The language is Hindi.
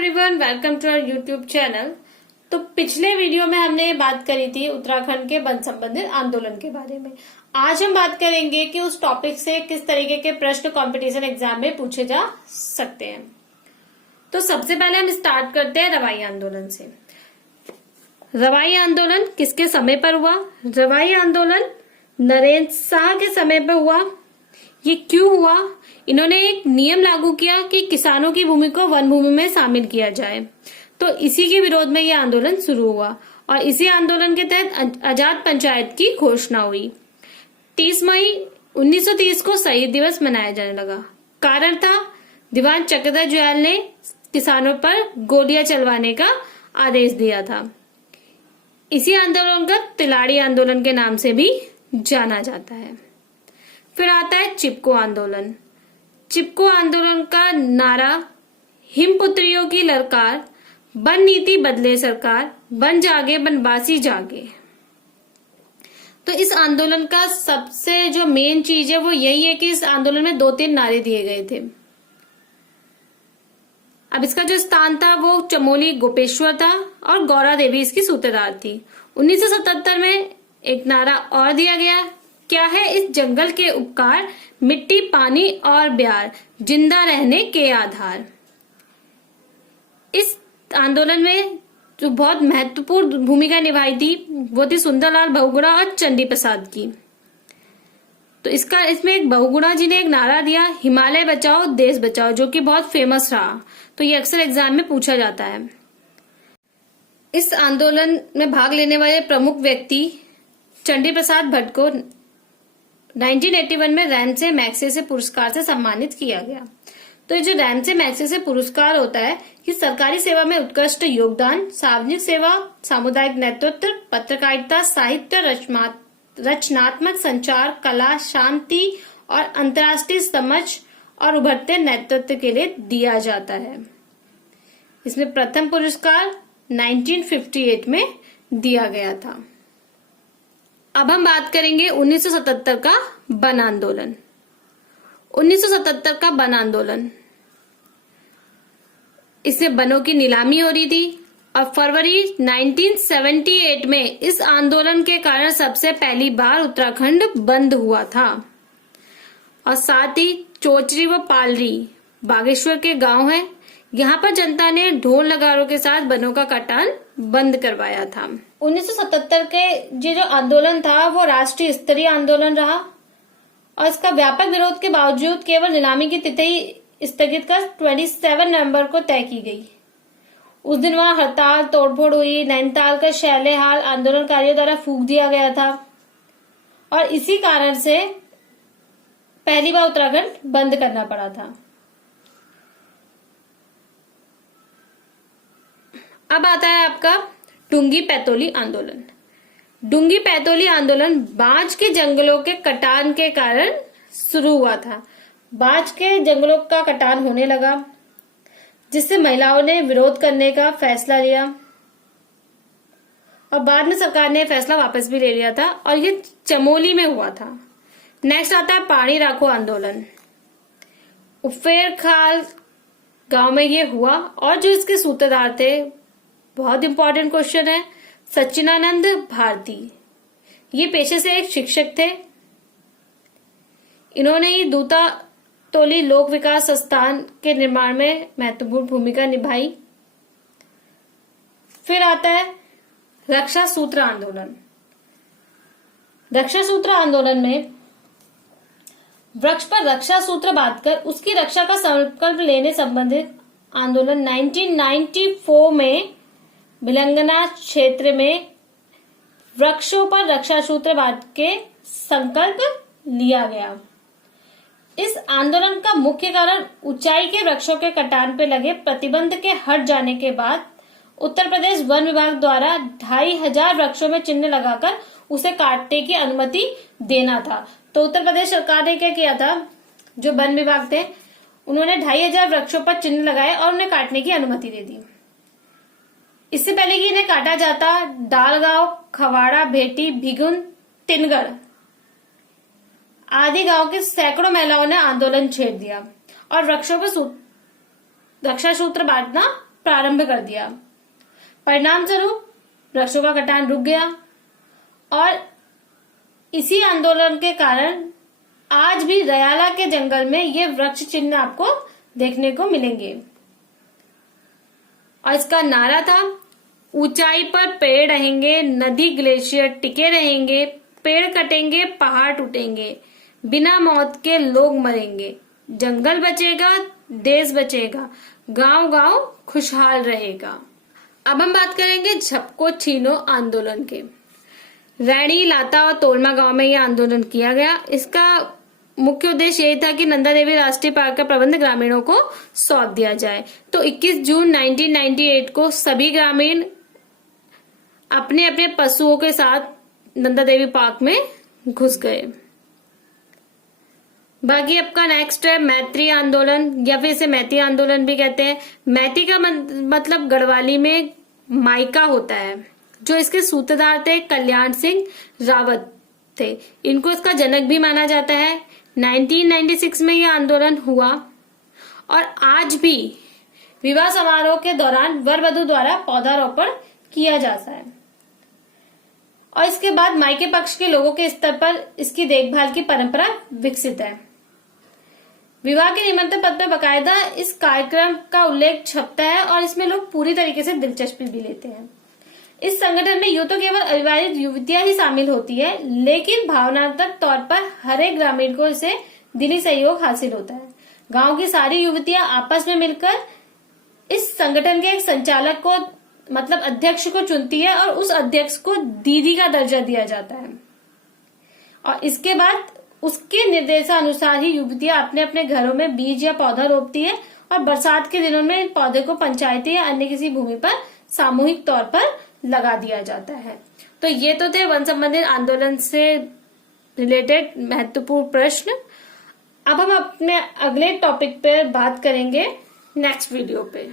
Everyone, welcome to our YouTube channel. तो पिछले वीडियो में हमने बात करी थी उत्तराखंड के वन संबंधित आंदोलन के बारे में। आज हम बात करेंगे कि उस टॉपिक से किस तरीके के प्रश्न कंपटीशन एग्जाम में पूछे जा सकते हैं। तो सबसे पहले हम स्टार्ट करते हैं रवाई आंदोलन से। रवाई आंदोलन किसके समय पर हुआ? रवाई आंदोलन नरेंद्र शाह के समय पर हुआ। ये क्यों हुआ? इन्होंने एक नियम लागू किया कि किसानों की भूमि को वन भूमि में शामिल किया जाए। तो इसी के विरोध में यह आंदोलन शुरू हुआ और इसी आंदोलन के तहत आजाद पंचायत की घोषणा हुई। 30 मई 1930 को शहीद दिवस मनाया जाने लगा। कारण था दीवान चक्रधर जयाल ने किसानों पर गोलियां चलवाने का आदेश दिया था। इसी आंदोलन को तिलाड़ी आंदोलन के नाम से भी जाना जाता है। फिर आता है चिपको आंदोलन। चिपको आंदोलन का नारा हिमपुत्रियों की ललकार, वन नीति बदले सरकार, वन जागे बनवासी जागे। तो इस आंदोलन का सबसे जो मेन चीज है वो यही है कि इस आंदोलन में 2-3 नारे दिए गए थे। अब इसका जो स्थान था वो चमोली गोपेश्वर था और गौरा देवी इसकी सूत्रधार थी। 1977 में एक नारा और दिया गया, क्या है इस जंगल के उपकार, मिट्टी पानी और ब्यार, जिंदा रहने के आधार। इस आंदोलन में जो बहुत महत्वपूर्ण भूमिका निभाई थी वो थी सुंदरलाल बहुगुणा और चंडी प्रसाद की। तो इसमें एक बहुगुणा जी ने एक नारा दिया, हिमालय बचाओ देश बचाओ, जो कि बहुत फेमस रहा। तो ये अक्सर एग्जाम में पूछा जाता है। इस आंदोलन में भाग लेने वाले प्रमुख व्यक्ति चंडी प्रसाद भट्ट को 1981 में रैमसे मैग्सेसे पुरस्कार से सम्मानित किया गया। तो ये जो रैमसे मैग्सेसे पुरस्कार होता है कि सरकारी सेवा में उत्कृष्ट योगदान, सार्वजनिक सेवा, सामुदायिक नेतृत्व, पत्रकारिता, साहित्य, रचनात्मक संचार, कला, शांति और अंतर्राष्ट्रीय समझ और उभरते नेतृत्व के लिए दिया जाता है। इसमें प्रथम पुरस्कार 1958 में दिया गया था। अब हम बात करेंगे 1977 का वन आंदोलन। 1977 का वन आंदोलन, इसमें वनों की नीलामी हो रही थी और फरवरी 1978 में इस आंदोलन के कारण सबसे पहली बार उत्तराखंड बंद हुआ था। और साथ ही चोचरी व पालरी बागेश्वर के गांव हैं, यहाँ पर जनता ने ढोल नगारों के साथ वनों का कटान बंद करवाया था। 1977 के ये जो आंदोलन था वो राष्ट्रीय स्तरीय आंदोलन रहा और इसका व्यापक विरोध के बावजूद केवल नीलामी की तिथि स्थगित कर 27 नवंबर को तय की गई। उस दिन वहां हड़ताल तोड़फोड़ हुई। नैनीताल का शैलेहाल आंदोलनकारियों द्वारा फूंक दिया गया था और इसी कारण से पहली बार उत्तराखंड बंद करना पड़ा था। अब आता है आपका डूंगी पैतोली आंदोलन। डूंगी पैतोली आंदोलन बांज के जंगलों के कटान के कारण शुरू हुआ था। बांज के जंगलों का कटान होने लगा जिससे महिलाओं ने विरोध करने का फैसला लिया और बाद में सरकार ने फैसला वापस भी ले लिया था और ये चमोली में हुआ था। नेक्स्ट आता है पानी राखो आंदोलन। उफेर खाल गांव में ये हुआ और जो इसके सूत्रधार थे, बहुत इंपॉर्टेंट क्वेश्चन है, सच्चिदानंद भारती। ये पेशे से एक शिक्षक थे। इन्होंने ही दूतातोली लोक विकास संस्थान के निर्माण में महत्वपूर्ण भूमिका निभाई। फिर आता है रक्षा सूत्र आंदोलन। रक्षा सूत्र आंदोलन में वृक्ष पर रक्षा सूत्र बांधकर उसकी रक्षा का संकल्प लेने संबंधित आंदोलन 1994 में भिलंगना क्षेत्र में वृक्षों पर रक्षा सूत्र बांध के संकल्प लिया गया। इस आंदोलन का मुख्य कारण ऊंचाई के वृक्षों के कटान पर लगे प्रतिबंध के हट जाने के बाद उत्तर प्रदेश वन विभाग द्वारा 2500 वृक्षों में चिन्ह लगाकर उसे काटने की अनुमति देना था। तो उत्तर प्रदेश सरकार ने क्या किया था, जो वन विभाग थे उन्होंने 2500 वृक्षों पर चिन्ह लगाए और उन्हें काटने की अनुमति दे दी। इससे पहले कि इन्हें काटा जाता, डालगांव, खवाड़ा, भेटी, भिगुन, तिनगढ़ आदि गांव के सैकड़ों महिलाओं ने आंदोलन छेड़ दिया और वृक्षों पर रक्षा सूत्र बांटना प्रारंभ कर दिया। परिणाम स्वरूप वृक्षों का कटान रुक गया और इसी आंदोलन के कारण आज भी रयाला के जंगल में ये वृक्ष चिन्ह आपको देखने को मिलेंगे। और इसका नारा था, ऊंचाई पर पेड़ रहेंगे, नदी ग्लेशियर टिके रहेंगे, पेड़ कटेंगे पहाड़ टूटेंगे, बिना मौत के लोग मरेंगे, जंगल बचेगा देश बचेगा, गांव गांव खुशहाल रहेगा। अब हम बात करेंगे झपको छीनो आंदोलन के। रैणी, लाता और तोलमा गांव में यह आंदोलन किया गया। इसका मुख्य उद्देश्य यही था कि नंदा देवी राष्ट्रीय पार्क का प्रबंध ग्रामीणों को सौंप दिया जाए। तो 21 जून 1998 को सभी ग्रामीण अपने अपने पशुओं के साथ नंदा देवी पार्क में घुस गए। बाकी आपका नेक्स्ट है मैत्री आंदोलन, या फिर इसे मैती आंदोलन भी कहते हैं। मैती का मतलब गढ़वाली में माइका होता है। जो इसके सूत्रधार थे कल्याण सिंह रावत थे। इनको इसका जनक भी माना जाता है। 1996 में यह आंदोलन हुआ और आज भी विवाह समारोह के दौरान वर वधु द्वारा पौधारोपण किया जाता है। और इसके बाद मायके पक्ष के लोगों के स्तर पर इसकी देखभाल की परंपरा विकसित है। विवाह के निमंत्रण पत्र में बकायदा इस कार्यक्रम का उल्लेख छपता है और इसमें लोग पूरी तरीके से दिलचस्पी भी लेते हैं। इस संगठन में यूं तो केवल अविवाहित युवतियां ही शामिल होती है, लेकिन भावनात्मक तौर पर हर एक ग्रामीण को इसे दिली सहयोग हासिल होता है। गांव की सारी युवतियां आपस में मिलकर इस संगठन के एक संचालक को मतलब अध्यक्ष को चुनती है और उस अध्यक्ष को दीदी का दर्जा दिया जाता है। और इसके बाद उसके निर्देशानुसार ही युवतियां अपने अपने घरों में बीज या पौधा रोपती है और बरसात के दिनों में इन पौधे को पंचायती या अन्य किसी भूमि पर सामूहिक तौर पर लगा दिया जाता है। तो ये तो थे वन संबंधित आंदोलन से रिलेटेड महत्वपूर्ण प्रश्न। अब हम अपने अगले टॉपिक पर बात करेंगे नेक्स्ट वीडियो पे।